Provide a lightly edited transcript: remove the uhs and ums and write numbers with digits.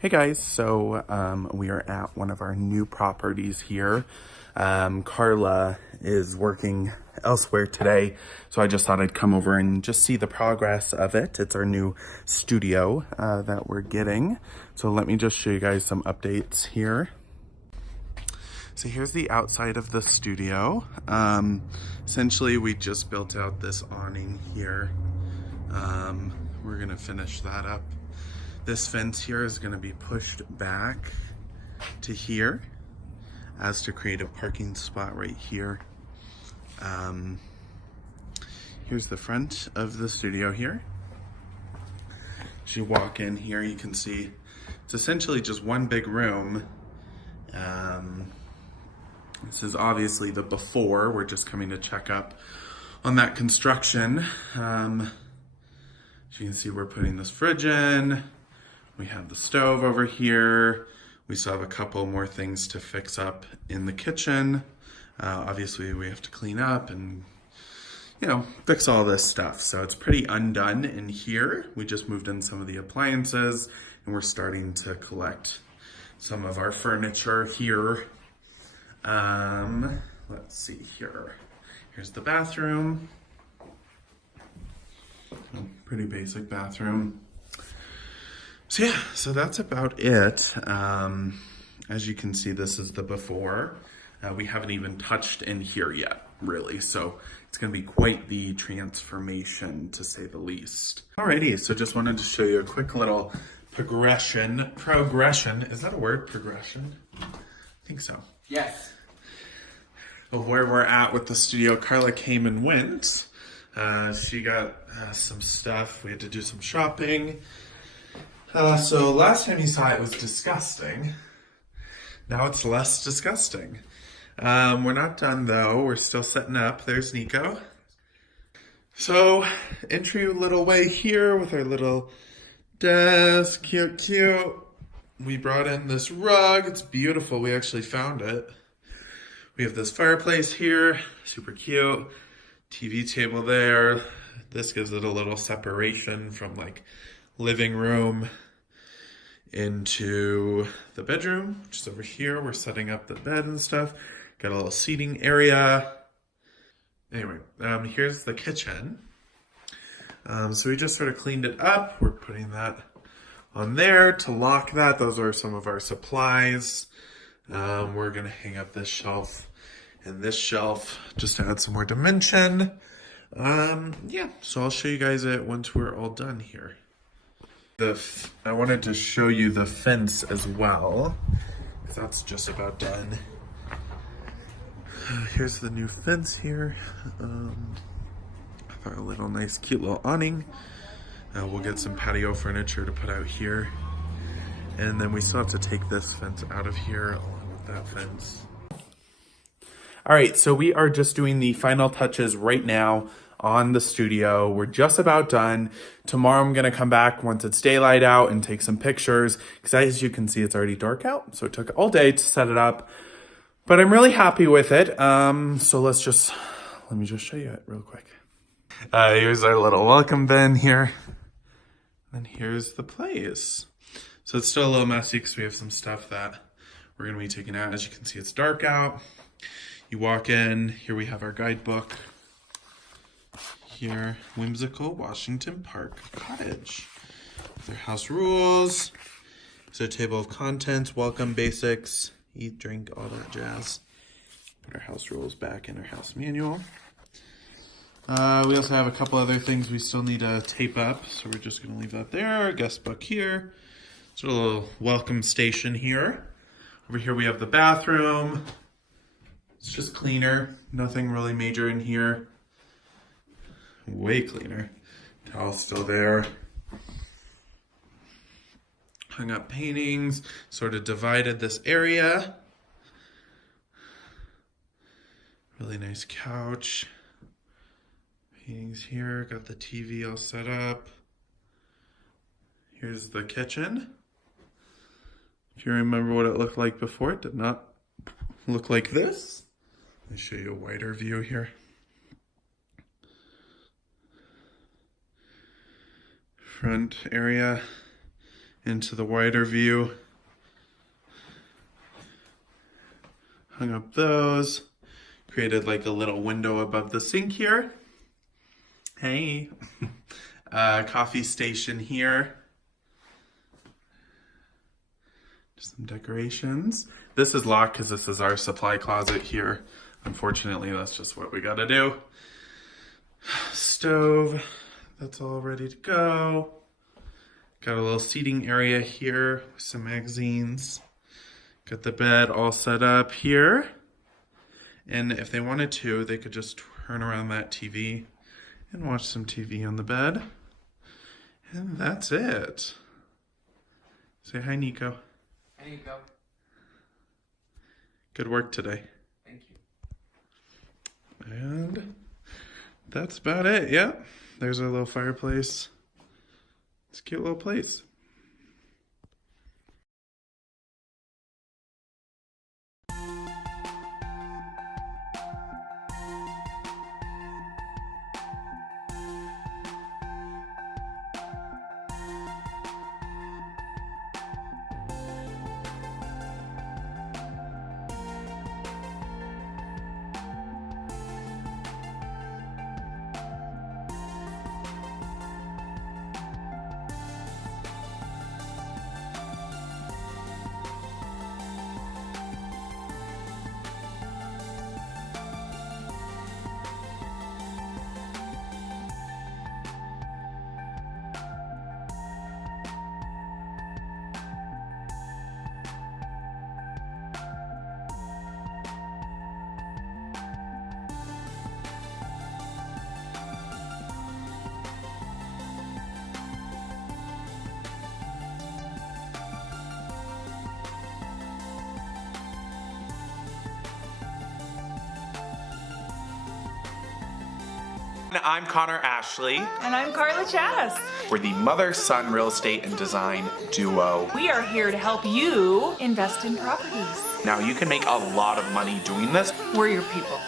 Hey guys, so we are at one of our new properties here. Carla is working elsewhere today, so I just thought I'd come over and just see the progress of it. It's our new studio that we're getting. So let me just show you guys some updates here. So here's the outside of the studio. Essentially, we just built out this awning here. We're gonna finish that up. This fence here is going to be pushed back to here as to create a parking spot right here. Here's the front of the studio here. As you walk in here, you can see it's essentially just one big room. This is obviously the before. We're just coming to check up on that construction. As you can see, we're putting this fridge in. We have the stove over here. We still have a couple more things to fix up in the kitchen. Obviously, we have to clean up and, fix all this stuff. So it's pretty undone in here. We just moved in some of the appliances and we're starting to collect some of our furniture here. Let's see here. Here's the bathroom. Pretty basic bathroom. So yeah, so that's about it. As you can see, this is the before. We haven't even touched in here yet, really. So it's gonna be quite the transformation, to say the least. Alrighty, so just wanted to show you a quick little progression. Is that a word, progression? I think so. Yes. Of where we're at with the studio. Carla came and went. She got some stuff. We had to do some shopping. So last time you saw it was disgusting. Now it's less disgusting. We're not done though. We're still setting up. There's Nico. So entry little way here with our little desk. Cute. We brought in this rug. It's beautiful. We actually found it. We have this fireplace here. Super cute. TV table there. This gives it a little separation from like living room into the bedroom, which is over here. We're setting up the bed and stuff. Got a little seating area. Anyway, here's the kitchen. So we just sort of cleaned it up. We're putting that on there to lock that. Those are some of our supplies. We're gonna hang up this shelf and this shelf just to add some more dimension. Yeah, so I'll show you guys it once we're all done here. I wanted to show you the fence as well, because that's just about done. Here's the new fence here. A little nice, cute little awning. We'll get some patio furniture to put out here. And then we still have to take this fence out of here along with that fence. All right, so we are just doing the final touches right now on the studio. We're just about done. Tomorrow I'm gonna come back once it's daylight out and take some pictures, because as you can see, it's already dark out. So it took all day to set it up, but I'm really happy with it. So let me just show you it real quick. Here's our little welcome bin here. And here's the place. So it's still a little messy because we have some stuff that we're gonna be taking out. As you can see, it's dark out. You walk in, here we have our guidebook. Here, whimsical Washington Park Cottage. Their house rules. So table of contents, welcome, basics, eat, drink, all that jazz. Put our house rules back in our house manual. We also have a couple other things we still need to tape up, so we're just gonna leave that there. Our guest book here. It's a little welcome station here. Over here we have the bathroom. It's just cleaner, nothing really major in here. Way cleaner. Towel's still there. Hung up paintings, sort of divided this area. Really nice couch. Paintings here, got the TV all set up. Here's the kitchen. If you remember what it looked like before, it did not look like this. Let me show you a wider view here. front area. into the wider view. Hung up those. Created like a little window above the sink here. Hey. Coffee station here. Just some decorations. This is locked because this is our supply closet here. Unfortunately, that's just what we gotta do. Stove, that's all ready to go. Got a little seating area here with some magazines. Got the bed all set up here. And if they wanted to, they could just turn around that TV and watch some TV on the bed. And that's it. Say hi, Nico. Hi, Nico. Good work today. Thank you. And that's about it. Yeah. There's our little fireplace. It's a cute little place. I'm Connor Ashley. And I'm Carla Chas. We're the mother-son real estate and design duo. We are here to help you invest in properties. Now you can make a lot of money doing this. We're your people.